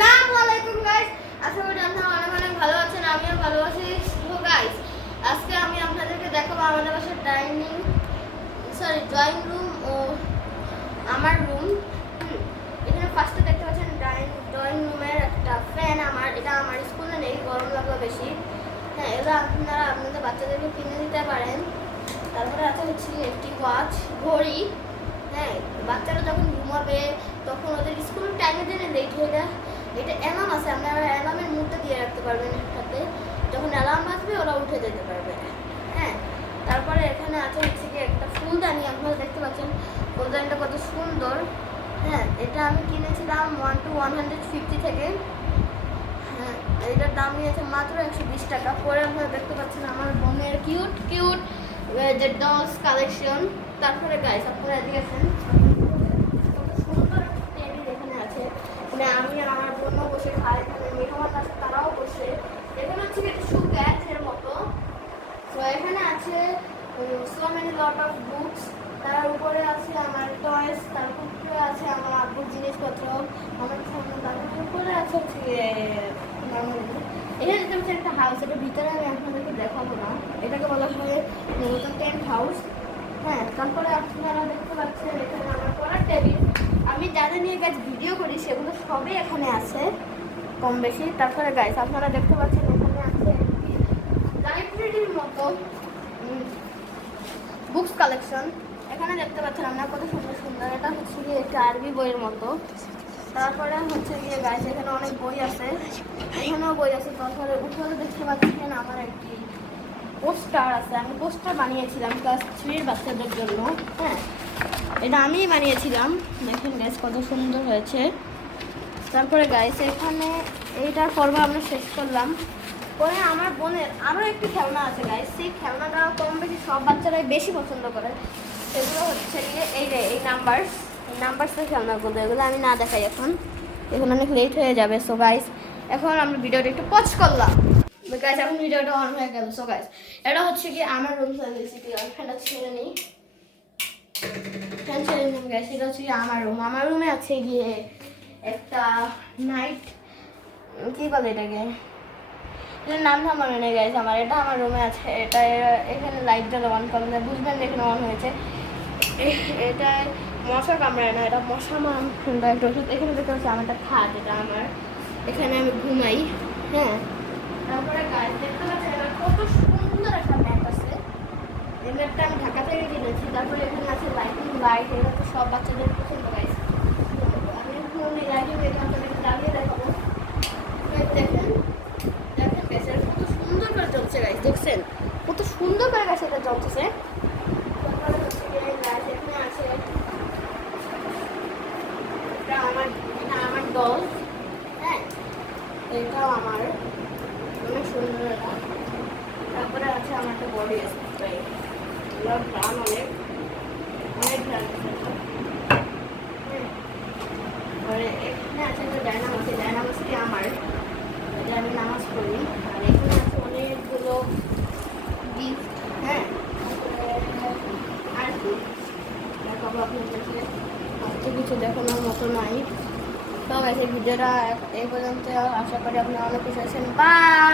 আসসালামু আলাইকুম গাইস, আশা করি আপনারা অনেক অনেক ভালো আছেন। আমিও ভালো আছি। সো গাইস, আজকে আমি আপনাদেরকে দেখাবো আমাদের বাসার ড্রয়িং রুম ও আমার রুম। এখানে ফার্স্টে দেখতে পাচ্ছেন ড্রয়িং রুমের একটা ফ্যান। এটা আমার স্কুলে নেই, গরম লাগবে বেশি। হ্যাঁ, এটা আপনারা আপনাদের বাচ্চাদেরকে কিনে দিতে পারেন। তারপরে আছে হচ্ছে একটি ওয়াচ, ঘড়ি। হ্যাঁ, বাচ্চারা যখন ঘুমাবে তখন ওদের স্কুল টাইমের জন্য লেট হয়ে যায়। এটা অ্যালার্ম আছে, আপনারা অ্যালার্মের মুডটা দিয়ে রাখতে পারবেন একটাতে। যখন অ্যালার্ম বাজবে ওরা উঠে যেতে পারবে। হ্যাঁ, তারপরে এখানে আছে হচ্ছে কি একটা ফুলদানি। আপনারা দেখতে পাচ্ছেন ফুলদানিটা কত সুন্দর। হ্যাঁ, এটা আমি কিনেছিলাম 150 থেকে। হ্যাঁ, এটার দাম নিয়েছে মাত্র 120 টাকা। পরে আপনারা দেখতে পাচ্ছেন আমার বোনের কিউট কিউট যে ডলস কালেকশন। তারপরে গাইস আপনারা এদিকে আছেন, কত সুন্দর টেবিল এখানে আছে। মানে আমি আর আমার বোনও বসে খাই, এখানে মেহমান আছে তারাও বসে। এখানে হচ্ছে একটা শু গ্যাসের মতো। তো এখানে আছে so many lot of books. তার উপরে আছে আমার টয়েস, তার উপরে আছে আমার আব্বুর জিনিসপত্র, আমার সামনে তার উপরে আছে হচ্ছে এখানে দেখতে পাচ্ছি একটা হাউস। এটার ভিতরে আমি আপনাদেরকে দেখাবো না, এটাকে বলা হয় মূলত টেন্ট হাউস। হ্যাঁ, তারপরে আপনারা দেখতে পাচ্ছেন এখানে আমার পড়ার টেবিল। আমি যাদের নিয়ে গাছ ভিডিও করি সেগুলো সবই এখানে আছে কম বেশি। তারপরে গাইস আপনারা দেখতে পাচ্ছেন এখানে আছে লাইব্রেরির মতো বুকস কালেকশন। এখানে দেখতে পাচ্ছেন আপনারা কত সুন্দর সুন্দর। এটা হচ্ছে গিয়ে একটা আরবি বইয়ের মতো। তারপরে হচ্ছে গিয়ে গাইস এখানে অনেক বই আছে, এখানেও বই আছে। তারপরে উপরে দেখতে পাচ্ছেন আমার একটি পোস্টার আছে। আমি পোস্টার বানিয়েছিলাম ক্লাস 3-র বাচ্চাদের জন্য। হ্যাঁ, এটা আমিই বানিয়েছিলাম। দেখেন গাইস কত সুন্দর হয়েছে। তারপরে গাইস এখানে এইটার পর্ব আমরা শেষ করলাম। পরে আমার বোনের আরও একটি খেলনা আছে গাইস। সেই খেলনাটা কম বেশি সব বাচ্চারাই বেশি পছন্দ করে। এগুলো হচ্ছে গিয়ে এই নাম্বারসের খেলনাগুলো। এগুলো আমি না দেখাই এখন অনেক লেট হয়ে যাবে। সো গাইস এখন আমরা ভিডিওটা একটু পজ করলাম। গাইস এখন ভিডিওটা অন হয়ে গেল। সো গাইস এটা হচ্ছে কি আমার রুম সার্ভিসিটি। ফ্যানটা ছেড়ে নিই, ফ্যান ছেড়ে নিই গাইস। এটা হচ্ছে আমার রুম। আমার রুমে আছে গিয়ে একটা নাইট, কি বলে এটাকে, এটার নামটা মনে নেই গাইস আমার। এটা আমার রুমে আছে। এটা এখানে লাইট জ্বালা অন করলে বুঝবেন এখানে অন হয়েছে। এটা মশা কামড়ায় না, এটা মশা একটু ওষুধ। এখানে দেখতে পাচ্ছি আমার একটা খাট, এটা আমার, এখানে আমি ঘুমাই। হ্যাঁ, তারপরে গাইস দেখতে পাচ্ছেন এটা কত সুন্দর একটা ম্যাট আছে। এই ম্যাটটা আমি ঢাকা থেকে কিনেছি। তারপরে এখানে আছে লাইট। এটা তো সব বাচ্চাদের পছন্দ গাইস। আমি এখন এই লাইটিং আপনাদেরকে জ্বালিয়ে দেখাবো। দেখেন দেখেন গাইস এটা কত সুন্দর করে জ্বলছে গাইস। দেখছেন কত সুন্দর করে গাছ এটা জ্বলতেছে। তারপরে হচ্ছে এখানে আছে এটা আমার ডল। হ্যাঁ, এটাও আমার অনেক সুন্দর এটা। তারপরে আছে আমার একটা বডি স্প্রে। এগুলোর দাম অনেক অনেক দাম আছে। তারপরে এখানে আছে একটা ডায়নামাস। এই ডায়নামাসটি আমার, এটা আমি নামাজ পড়ি। আর এখানে আছে অনেকগুলো গিফট। হ্যাঁ, আর কি দেখাবো আপনাদেরকে, আর তো কিছু দেখানোর মতো নাই। তো এই ভিডিওটা এই পর্যন্ত। আশা করি আপনারা অনেক খুশি আছেন। বাই।